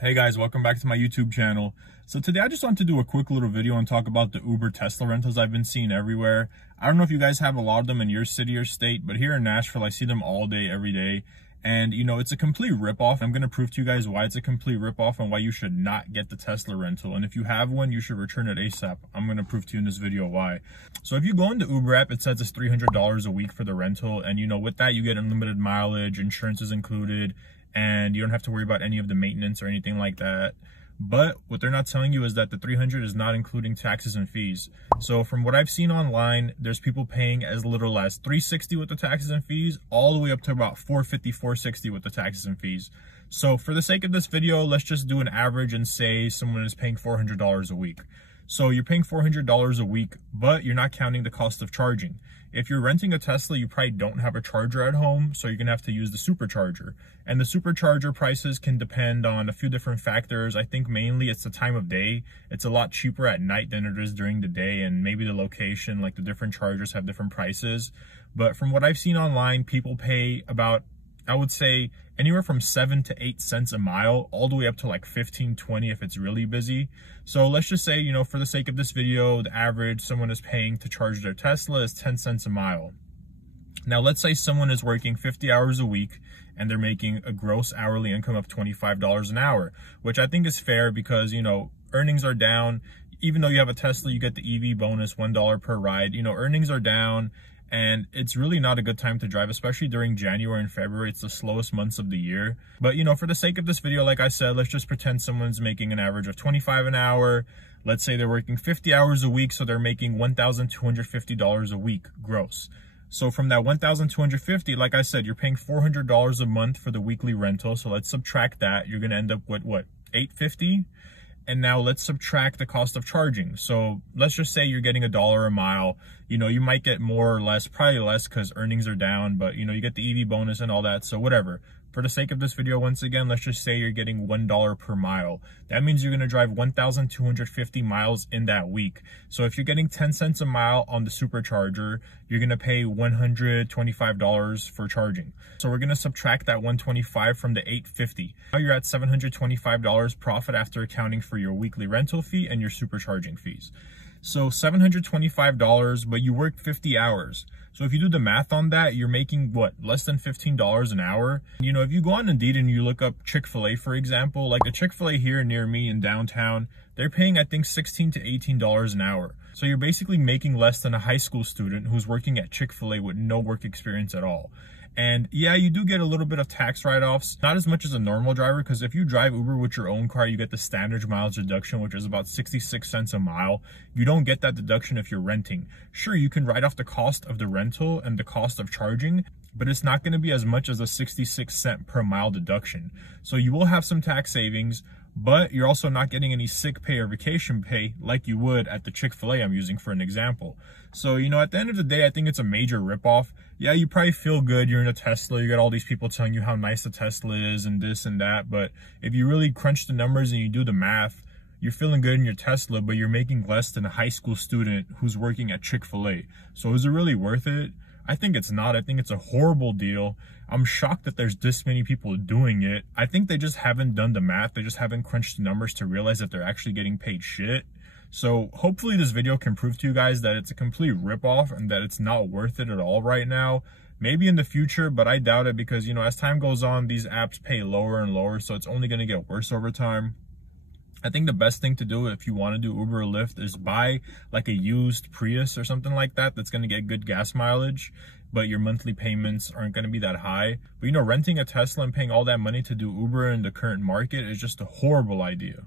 Hey guys, welcome back to my YouTube channel. So today I just want to do a quick little video and talk about the Uber Tesla rentals I've been seeing everywhere. I don't know if you guys have a lot of them in your city or state, but here in Nashville I see them all day, every day. And you know, it's a complete ripoff. I'm going to prove to you guys why it's a complete ripoff and why you should not get the Tesla rental. And if you have one, you should return it ASAP. I'm going to prove to you in this video why. So if you go into Uber app, it says it's $300 a week for the rental. And you know, with that, you get unlimited mileage, insurance is included, and you don't have to worry about any of the maintenance or anything like that. But what they're not telling you is that the $300 is not including taxes and fees. So from what I've seen online, there's people paying as little as $360 with the taxes and fees, all the way up to about $450, $460 with the taxes and fees. So for the sake of this video, let's just do an average and say someone is paying $400 a week. So you're paying $400 a week, but you're not counting the cost of charging. If you're renting a Tesla, you probably don't have a charger at home, so you're gonna have to use the supercharger. And the supercharger prices can depend on a few different factors. I think mainly it's the time of day. It's a lot cheaper at night than it is during the day, and maybe the location, like the different chargers have different prices. But from what I've seen online, people pay about, I would say, anywhere from 7 to 8 cents a mile, all the way up to like 15, 20 if it's really busy. So let's just say, you know, for the sake of this video, the average someone is paying to charge their Tesla is 10 cents a mile. Now, let's say someone is working 50 hours a week and they're making a gross hourly income of $25 an hour, which I think is fair because, you know, earnings are down. Even though you have a Tesla, you get the EV bonus, $1 per ride. You know, earnings are down. And it's really not a good time to drive, especially during January and February. It's the slowest months of the year. But, you know, for the sake of this video, like I said, let's just pretend someone's making an average of $25 an hour. Let's say they're working 50 hours a week, so they're making $1,250 a week gross. So from that $1,250, like I said, you're paying $400 a month for the weekly rental. So let's subtract that. You're going to end up with what, $850? And now let's subtract the cost of charging. So let's just say you're getting $1 a mile. You know, you might get more or less, probably less because earnings are down, but you know, you get the EV bonus and all that. So whatever. For the sake of this video, once again, let's just say you're getting $1 per mile. That means you're going to drive 1,250 miles in that week. So if you're getting 10 cents a mile on the supercharger, you're going to pay $125 for charging. So we're going to subtract that $125 from the $850. Now you're at $725 profit after accounting for your weekly rental fee and your supercharging fees. So $725, but you work 50 hours. So if you do the math on that, you're making what, less than $15 an hour? You know, if you go on Indeed and you look up Chick-fil-A, for example, like the Chick-fil-A here near me in downtown, they're paying, I think, $16 to $18 an hour. So you're basically making less than a high school student who's working at Chick-fil-A with no work experience at all. And yeah, you do get a little bit of tax write-offs, not as much as a normal driver, because if you drive Uber with your own car, you get the standard mileage deduction, which is about 66 cents a mile. You don't get that deduction if you're renting. Sure, you can write off the cost of the rental and the cost of charging, but it's not going to be as much as a 66 cent per mile deduction. So you will have some tax savings, but you're also not getting any sick pay or vacation pay like you would at the Chick-fil-A I'm using for an example. So, you know, at the end of the day, I think it's a major ripoff. Yeah, you probably feel good. You're in a Tesla. You got all these people telling you how nice the Tesla is and this and that. But if you really crunch the numbers and you do the math, you're feeling good in your Tesla, but you're making less than a high school student who's working at Chick-fil-A. So is it really worth it? I think it's not. I think it's a horrible deal. I'm shocked that there's this many people doing it. I think they just haven't done the math. They just haven't crunched the numbers to realize that they're actually getting paid shit. So hopefully this video can prove to you guys that it's a complete ripoff and that it's not worth it at all right now. Maybe in the future, but I doubt it because, you know, as time goes on, these apps pay lower and lower, so it's only going to get worse over time. I think the best thing to do if you want to do Uber or Lyft is buy like a used Prius or something like that that's going to get good gas mileage, but your monthly payments aren't going to be that high. But, you know, renting a Tesla and paying all that money to do Uber in the current market is just a horrible idea.